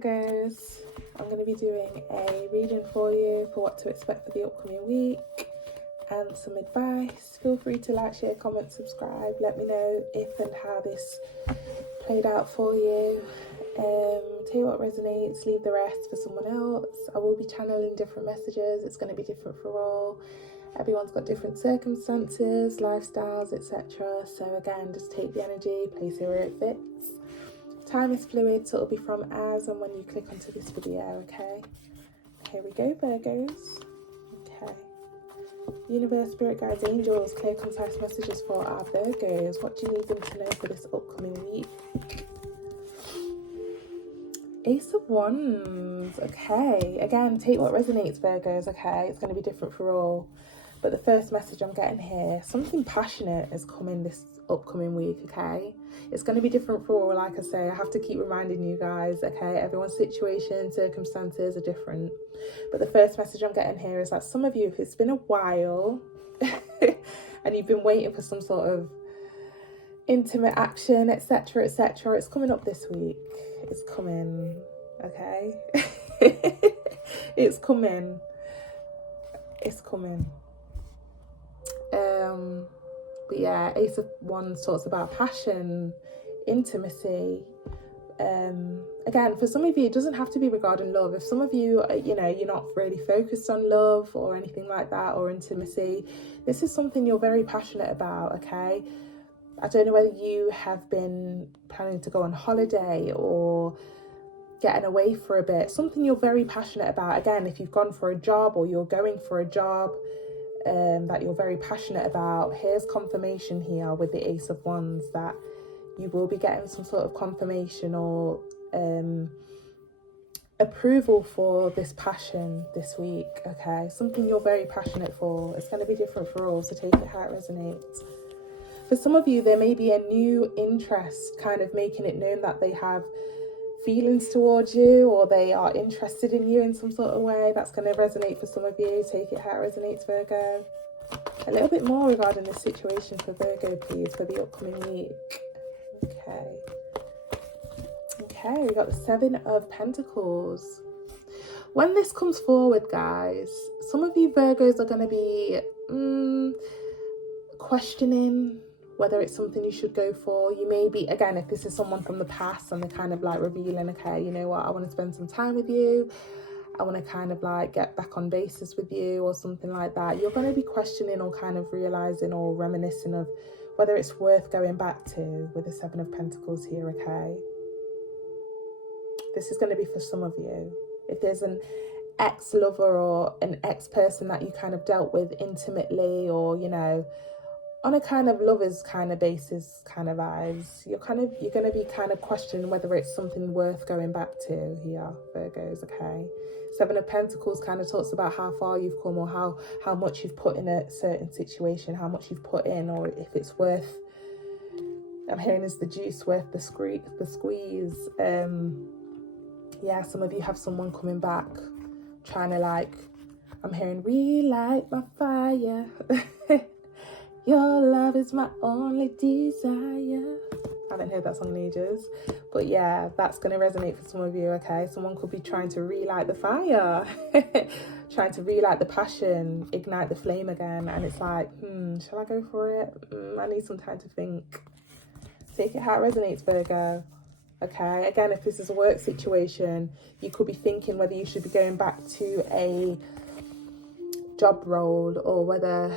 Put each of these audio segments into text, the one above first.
Virgos, I'm going to be doing a reading for you for what to expect for the upcoming week and some advice. Feel free to like, share, comment, subscribe. Let me know if and how this played out for you. Tell you what resonates, leave the rest for someone else. I will be channeling different messages. It's going to be different for all. Everyone's got different circumstances, lifestyles, etc. So again, just take the energy, place it where it fits. Time is fluid, so it'll be from as and when you click onto this video, okay? Here we go, Virgos. Okay. Universe, Spirit Guides, Angels, clear, concise messages for our Virgos. What do you need them to know for this upcoming week? Ace of Wands. Okay. Again, take what resonates, Virgos, okay? It's going to be different for all. But the first message I'm getting here, something passionate is coming this upcoming week, okay? It's going to be different for all, like I say. I have to keep reminding you guys, okay? Everyone's situation, circumstances are different. But the first message I'm getting here is that some of you, if it's been a while and you've been waiting for some sort of intimate action, etc., etc., it's coming up this week. It's coming, okay? It's coming. It's coming. But yeah, Ace of Wands talks about passion, intimacy. Again, for some of you, it doesn't have to be regarding love. If some of you, you're not really focused on love or anything like that, or intimacy, this is something you're very passionate about, okay? I don't know whether you have been planning to go on holiday or getting away for a bit, something you're very passionate about. Again, if you've gone for a job or you're going for a job, that you're very passionate about, here's confirmation here with the Ace of Wands that you will be getting some sort of confirmation or approval for this passion this week, okay? Something you're very passionate for. It's going to be different for all, so take it how it resonates. For some of you, there may be a new interest kind of making it known that they have feelings towards you, or they are interested in you in some sort of way. That's going to resonate for some of you. Take it how it resonates, Virgo. A little bit more regarding this situation for Virgo, please, for the upcoming week. Okay, we got the Seven of Pentacles. When this comes forward, guys, some of you Virgos are going to be questioning whether it's something you should go for. You may be, again, if this is someone from the past and they're kind of like revealing, okay, you know what, I want to spend some time with you, I want to kind of like get back on basis with you or something like that. You're going to be questioning or kind of realizing or reminiscing of whether it's worth going back to with the Seven of Pentacles here, okay? This is going to be for some of you. If there's an ex-lover or an ex-person that you kind of dealt with intimately, or, on a kind of lovers kind of basis kind of vibes, you're going to be kind of questioning whether it's something worth going back to here, Virgos, okay? Seven of Pentacles kind of talks about how far you've come, or how much you've put in a certain situation, how much you've put in, or if it's worth, I'm hearing is the juice worth the squeeze. Yeah, some of you have someone coming back trying to, like, I'm hearing relight my fire. Your love is my only desire. I haven't heard that song in ages. But yeah, that's going to resonate for some of you, okay? Someone could be trying to relight the fire. Trying to relight the passion, ignite the flame again. And it's like, shall I go for it? I need some time to think. Take it how it resonates, Virgo. Okay, again, if this is a work situation, you could be thinking whether you should be going back to a job role, or whether,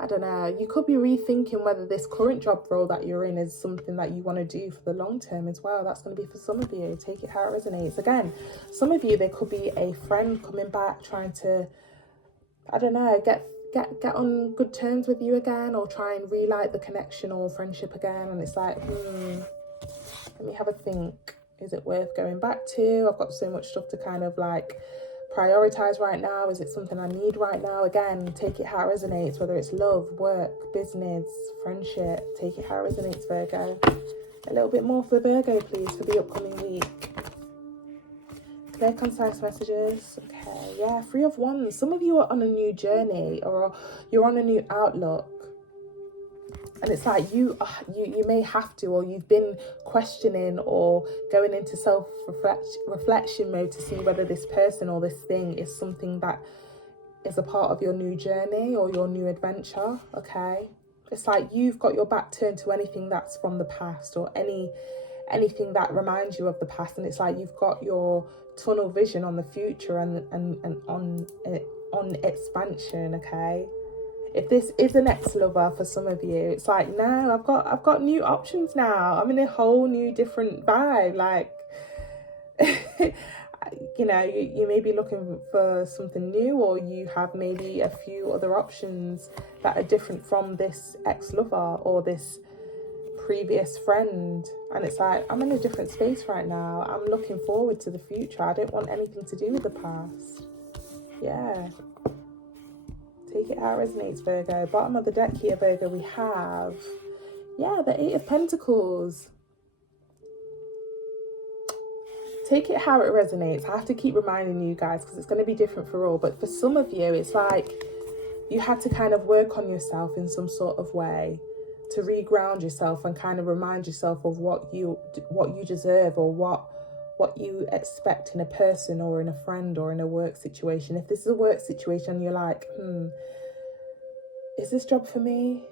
I don't know, you could be rethinking whether this current job role that you're in is something that you want to do for the long term as well. That's going to be for some of you. Take it how it resonates. Again, some of you, there could be a friend coming back trying to, I don't know, get on good terms with you again, or try and relight the connection or friendship again. And it's like, let me have a think. Is it worth going back to? I've got so much stuff to kind of like prioritize right now. Is it something I need right now? Again, take it how it resonates, whether it's love, work, business, friendship. Take it how it resonates, Virgo. A little bit more for Virgo, please, for the upcoming week. Clear, concise messages. Okay, yeah, Three of Wands. Some of you are on a new journey, or you're on a new outlook. And it's like you may have to, or you've been questioning or going into self-reflection mode to see whether this person or this thing is something that is a part of your new journey or your new adventure, okay? It's like you've got your back turned to anything that's from the past, or anything that reminds you of the past, and it's like you've got your tunnel vision on the future and on expansion, okay? If this is an ex-lover for some of you, it's like, no, I've got new options now. I'm in a whole new different vibe. Like, you know, you may be looking for something new, or you have maybe a few other options that are different from this ex-lover or this previous friend. And it's like, I'm in a different space right now. I'm looking forward to the future. I don't want anything to do with the past. Yeah. Take it how it resonates, Virgo. Bottom of the deck here, Virgo, we have, the Eight of Pentacles. Take it how it resonates. I have to keep reminding you guys because it's going to be different for all. But for some of you, it's like you had to kind of work on yourself in some sort of way to reground yourself and kind of remind yourself of what you deserve, or what you expect in a person or in a friend or in a work situation. If this is a work situation, you're like, is this job for me?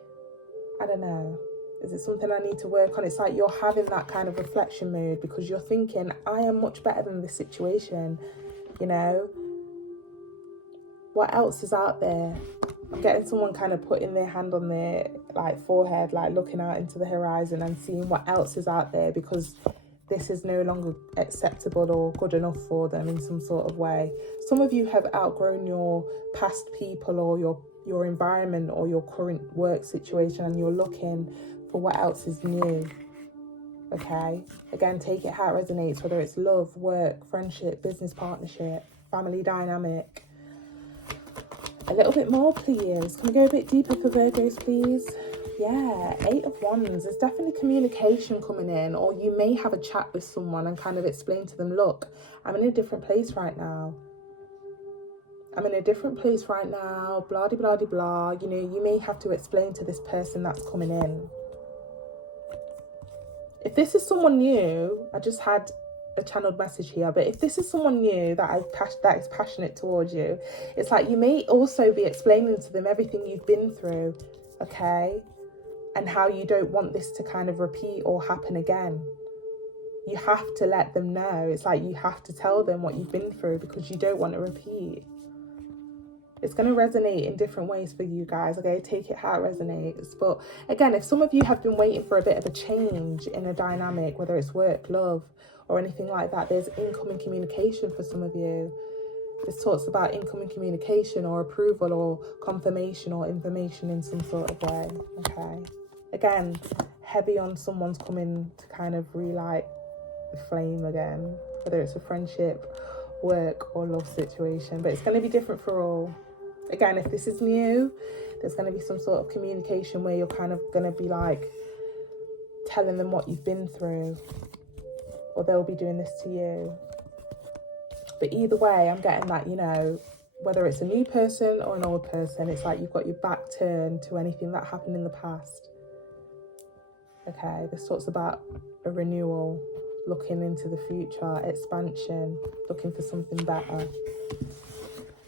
I don't know. Is it something I need to work on? It's like you're having that kind of reflection mood because you're thinking, I am much better than this situation. You know, what else is out there? I'm getting someone kind of putting their hand on their forehead, like looking out into the horizon and seeing what else is out there, because this is no longer acceptable or good enough for them in some sort of way. Some of you have outgrown your past people or your environment or your current work situation, and you're looking for what else is new. Okay? Again, take it how it resonates, whether it's love, work, friendship, business partnership, family dynamic. A little bit more, please. Can we go a bit deeper for Virgos, please? Yeah, Eight of Wands. There's definitely communication coming in, or you may have a chat with someone and kind of explain to them, look, I'm in a different place right now. I'm in a different place right now, blah, de, blah, de, blah. You know, you may have to explain to this person that's coming in. If this is someone new, I just had a channeled message here, but if this is someone new that is passionate towards you, it's like you may also be explaining to them everything you've been through, okay? And how you don't want this to kind of repeat or happen again. You have to let them know. It's like you have to tell them what you've been through because you don't want to repeat. It's going to resonate in different ways for you guys, okay? Take it how it resonates. But again, if some of you have been waiting for a bit of a change in a dynamic, whether it's work, love, or anything like that, there's incoming communication for some of you. This talks about incoming communication or approval or confirmation or information in some sort of way, okay? Again, heavy on someone's coming to kind of relight the flame again, whether it's a friendship, work, or love situation. But it's going to be different for all. Again, if this is new, there's going to be some sort of communication where you're kind of going to be like telling them what you've been through, or they'll be doing this to you. But either way, I'm getting that, you know, whether it's a new person or an old person, it's like you've got your back turned to anything that happened in the past. Okay, this talks about a renewal, looking into the future, expansion, looking for something better.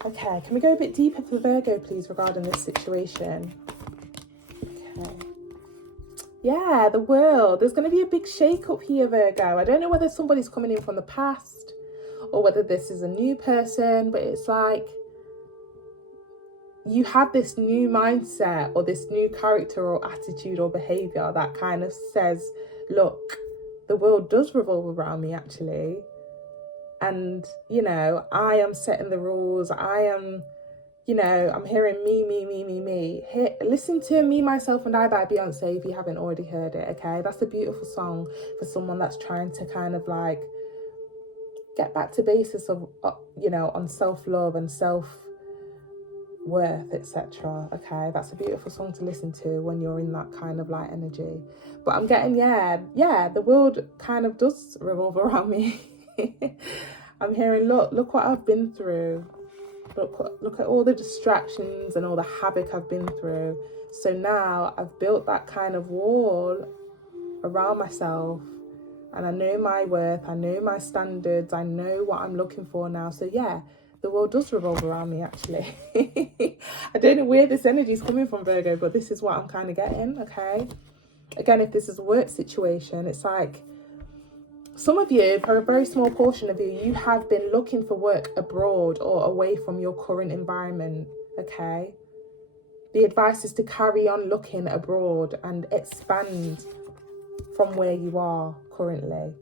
Okay, can we go a bit deeper for Virgo, please, regarding this situation? Okay. Yeah, the world. There's going to be a big shake-up here, Virgo. I don't know whether somebody's coming in from the past or whether this is a new person, but it's like you have this new mindset or this new character or attitude or behaviour that kind of says, look, the world does revolve around me, actually. And, you know, I am setting the rules. I am, you know, I'm hearing me. Here, listen to Me, Myself and I by Beyonce if you haven't already heard it, okay? That's a beautiful song for someone that's trying to kind of like get back to basis of, you know, on self-love and self-worth, etc. Okay, that's a beautiful song to listen to when you're in that kind of like energy. But I'm getting, the world kind of does revolve around me. I'm hearing, look what I've been through. Look at all the distractions and all the havoc I've been through. So now I've built that kind of wall around myself, and I know my worth, I know my standards, I know what I'm looking for now. So yeah, the world does revolve around me, actually. I don't know where this energy is coming from, Virgo, but this is what I'm kind of getting, okay? Again, if this is a work situation, it's like some of you, for a very small portion of you, you have been looking for work abroad or away from your current environment, okay? The advice is to carry on looking abroad and expand from where you are currently.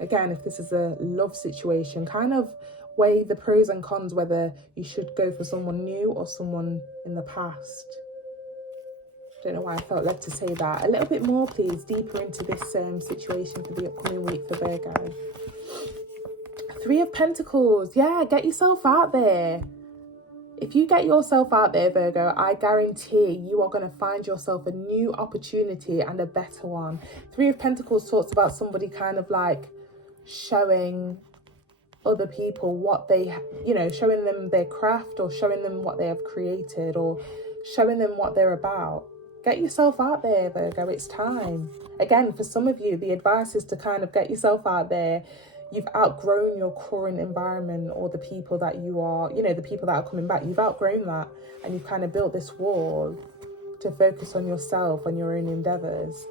Again, if this is a love situation, kind of weigh the pros and cons, whether you should go for someone new or someone in the past. Don't know why I felt led to say that. A little bit more, please, deeper into this situation for the upcoming week for Virgo. Three of Pentacles. Yeah, get yourself out there. If you get yourself out there, Virgo, I guarantee you are going to find yourself a new opportunity and a better one. Three of Pentacles talks about somebody kind of like showing other people what they, showing them their craft, or showing them what they have created, or showing them what they're about. Get yourself out there, Virgo. It's time. Again, for some of you, the advice is to kind of get yourself out there. You've outgrown your current environment, or the people that you are, the people that are coming back. You've outgrown that, and you've kind of built this wall to focus on yourself, on your own endeavours.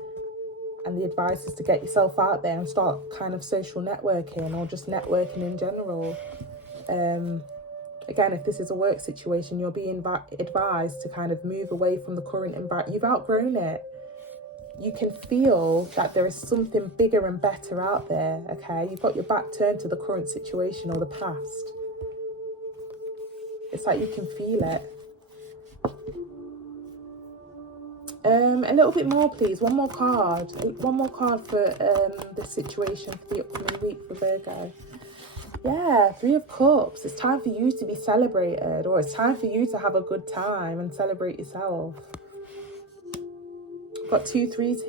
And the advice is to get yourself out there and start kind of social networking, or just networking in general. Again, if this is a work situation, you're being advised to kind of move away from the current environment. You've outgrown it. You can feel that there is something bigger and better out there, okay? You've got your back turned to the current situation or the past. It's like you can feel it. A little bit more, please. One more card. One more card for the situation for the upcoming week for Virgo. Yeah, Three of Cups. It's time for you to be celebrated, or it's time for you to have a good time and celebrate yourself. We've got two threes.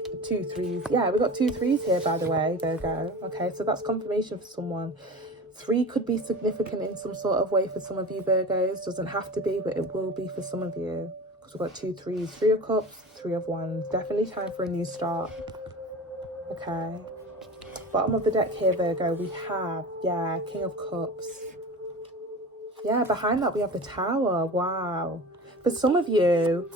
Yeah, we've got 2 3s here, by the way, Virgo. Okay, so that's confirmation for someone. 3 could be significant in some sort of way for some of you Virgos. Doesn't have to be, but it will be for some of you. Because we've got 2 3s. 3 of Cups, 3 of Wands. Definitely time for a new start. Okay. Bottom of the deck here, Virgo, we have, King of Cups. Yeah, behind that we have the Tower. Wow. For some of you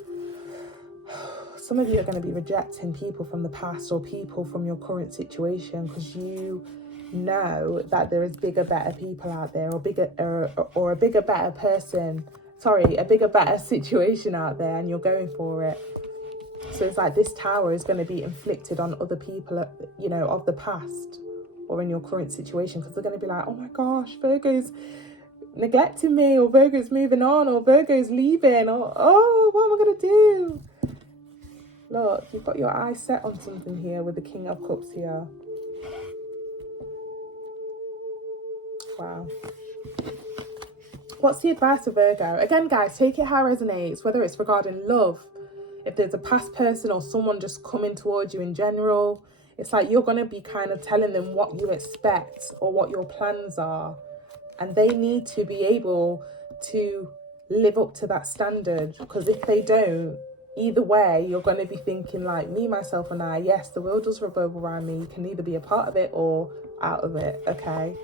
are going to be rejecting people from the past, or people from your current situation, because you know that there is bigger, better people out there, or a bigger, better person. Sorry, a bigger, better situation out there, and you're going for it. So it's like this Tower is going to be inflicted on other people, of the past, or in your current situation, because they're going to be like, oh my gosh, Virgo's neglecting me, or Virgo's moving on, or Virgo's leaving, or oh, what am I going to do? Look, you've got your eyes set on something here with the King of Cups here. Wow. What's the advice for Virgo? Again, guys, take it how it resonates, whether it's regarding love, if there's a past person or someone just coming towards you in general. It's like you're going to be kind of telling them what you expect or what your plans are. And they need to be able to live up to that standard. Because if they don't, either way, you're going to be thinking like me, myself and I, yes, the world does revolve around me. You can either be a part of it or out of it, okay?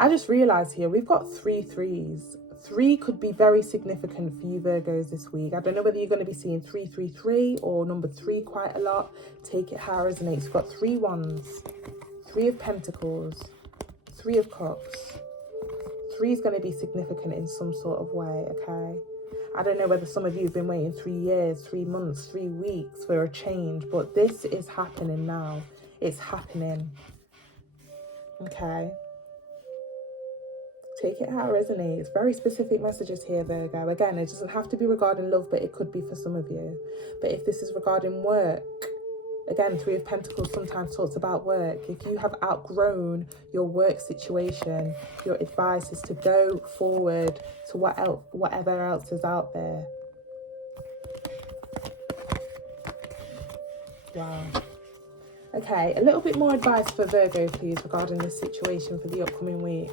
I just realised here, we've got 3 3s. 3 could be very significant for you Virgos this week. I don't know whether you're going to be seeing 333 or number 3 quite a lot. Take it how it resonates. We've got 3 Wands, 3 of Pentacles, 3 of Cups. 3 is going to be significant in some sort of way, okay? I don't know whether some of you have been waiting 3 years, 3 months, 3 weeks for a change, but this is happening now. It's happening, okay? Take it how it resonates. Very specific messages here, Virgo. Again, it doesn't have to be regarding love, but it could be for some of you. But if this is regarding work, again, 3 of Pentacles sometimes talks about work. If you have outgrown your work situation, your advice is to go forward to whatever else is out there. Wow. Okay, a little bit more advice for Virgo, please, regarding this situation for the upcoming week.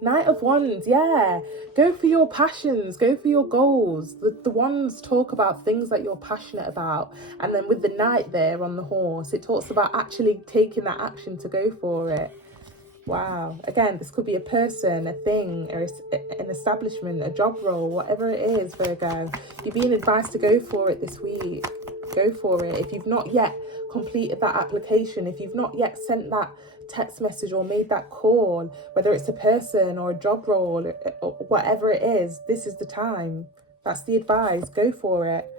Knight of Wands, yeah. Go for your passions, go for your goals. The Wands talk about things that you're passionate about. And then with the Knight there on the horse, it talks about actually taking that action to go for it. Wow. Again, this could be a person, a thing, or an establishment, a job role, whatever it is, Virgo. You're being advised to go for it this week. Go for it. If you've not yet completed that application, if you've not yet sent that text message or made that call, whether it's a person or a job role or whatever it is, this is the time. That's the advice. Go for it.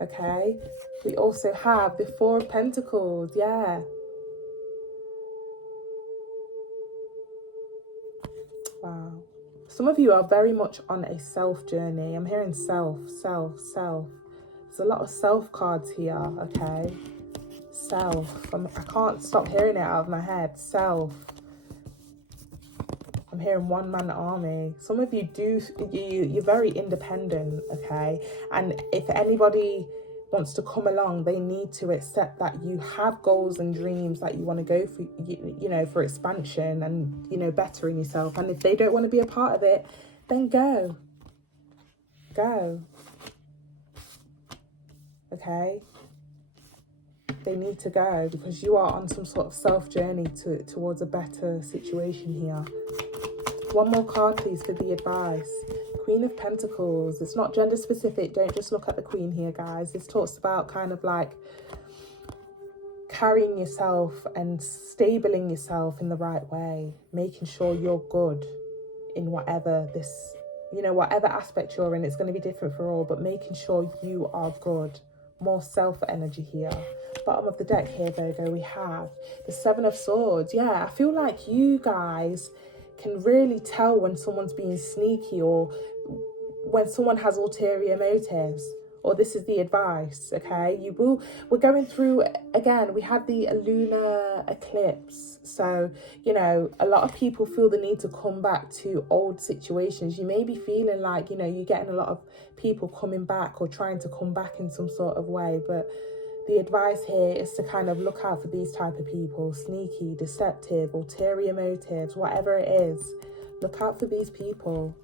Okay. We also have the Four of Pentacles. Yeah. Wow. Some of you are very much on a self journey. I'm hearing self. There's a lot of self cards here, okay? Self. I can't stop hearing it out of my head. Self. I'm hearing one man army. Some of you you're very independent, okay? And if anybody wants to come along, they need to accept that you have goals and dreams that you want to go for, you know, for expansion and, you know, bettering yourself. And if they don't want to be a part of it, then go. Okay? They need to go because you are on some sort of self journey towards a better situation here. One more card, please, for the advice. Queen of Pentacles. It's not gender specific. Don't just look at the Queen here, guys. This talks about kind of like carrying yourself and stabling yourself in the right way, making sure you're good in whatever this, you know, whatever aspect you're in. It's going to be different for all, but making sure you are good. More self energy here. Bottom of the deck here, Virgo, we have the Seven of Swords. Yeah, I feel like you guys can really tell when someone's being sneaky or when someone has ulterior motives, or this is the advice, okay? We're going through, again, we had the lunar eclipse. So, you know, a lot of people feel the need to come back to old situations. You may be feeling like, you know, you're getting a lot of people coming back or trying to come back in some sort of way. But the advice here is to kind of look out for these type of people, sneaky, deceptive, ulterior motives, whatever it is. Look out for these people,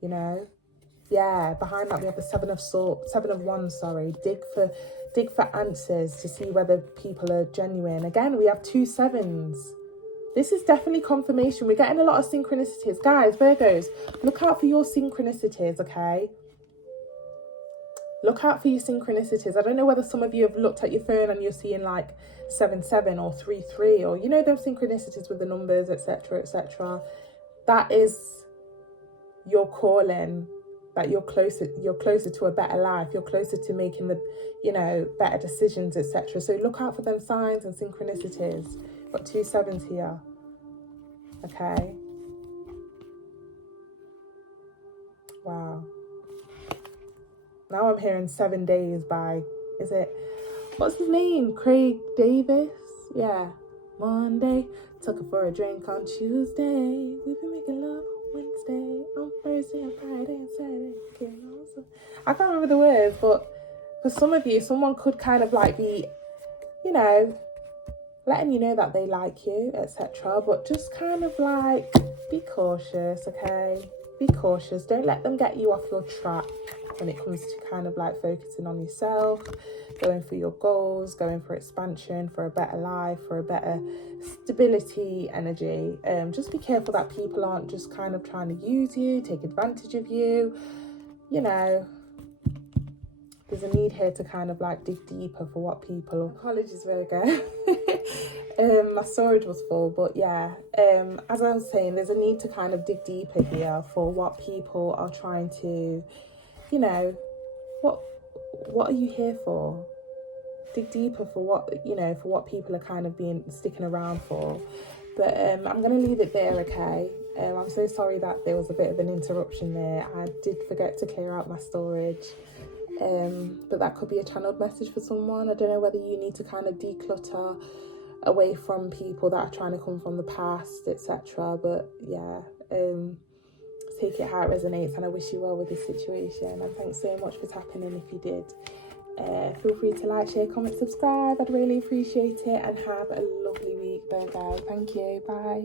you know? Yeah, behind that we have the Seven of Wands, sorry. Dig for answers to see whether people are genuine. Again, we have 2 sevens. This is definitely confirmation. We're getting a lot of synchronicities. Guys, Virgos, look out for your synchronicities, okay? Look out for your synchronicities. I don't know whether some of you have looked at your phone and you're seeing like 7-7 or 3-3, or, you know, those synchronicities with the numbers, etc., etc. That is your calling. That you're closer to a better life, you're closer to making the, you know, better decisions, etc. So look out for them signs and synchronicities. Got 2 sevens here. Okay. Wow. Now I'm hearing 7 days by, what's his name? Craig Davis? Yeah. Monday, took her for a drink on Tuesday. We've been making love Wednesday, on Thursday and Friday and Saturday. Okay, I can't remember the words, but for some of you, someone could kind of like be, you know, letting you know that they like you, etc. But just kind of like be cautious, okay? Be cautious. Don't let them get you off your track when it comes to kind of like focusing on yourself, going for your goals, going for expansion, for a better life, for a better stability energy. Just be careful that people aren't just kind of trying to use you, take advantage of you. You know, there's a need here to kind of like dig deeper for what people... Apologies, Virgo. My storage was full, but yeah, as I was saying, there's a need to kind of dig deeper here for what people are trying to, you know, what are you here for? Dig deeper for what, you know, for what people are kind of sticking around for. But I'm going to leave it there, okay? I'm so sorry that there was a bit of an interruption there. I did forget to clear out my storage. But that could be a channeled message for someone. I don't know whether you need to kind of declutter away from people that are trying to come from the past, etc. But yeah, take it how it resonates, and I wish you well with this situation. And thanks so much for tapping in if you did. Feel free to like, share, comment, subscribe. I'd really appreciate it, and have a lovely week, Virgo. Thank you. Bye.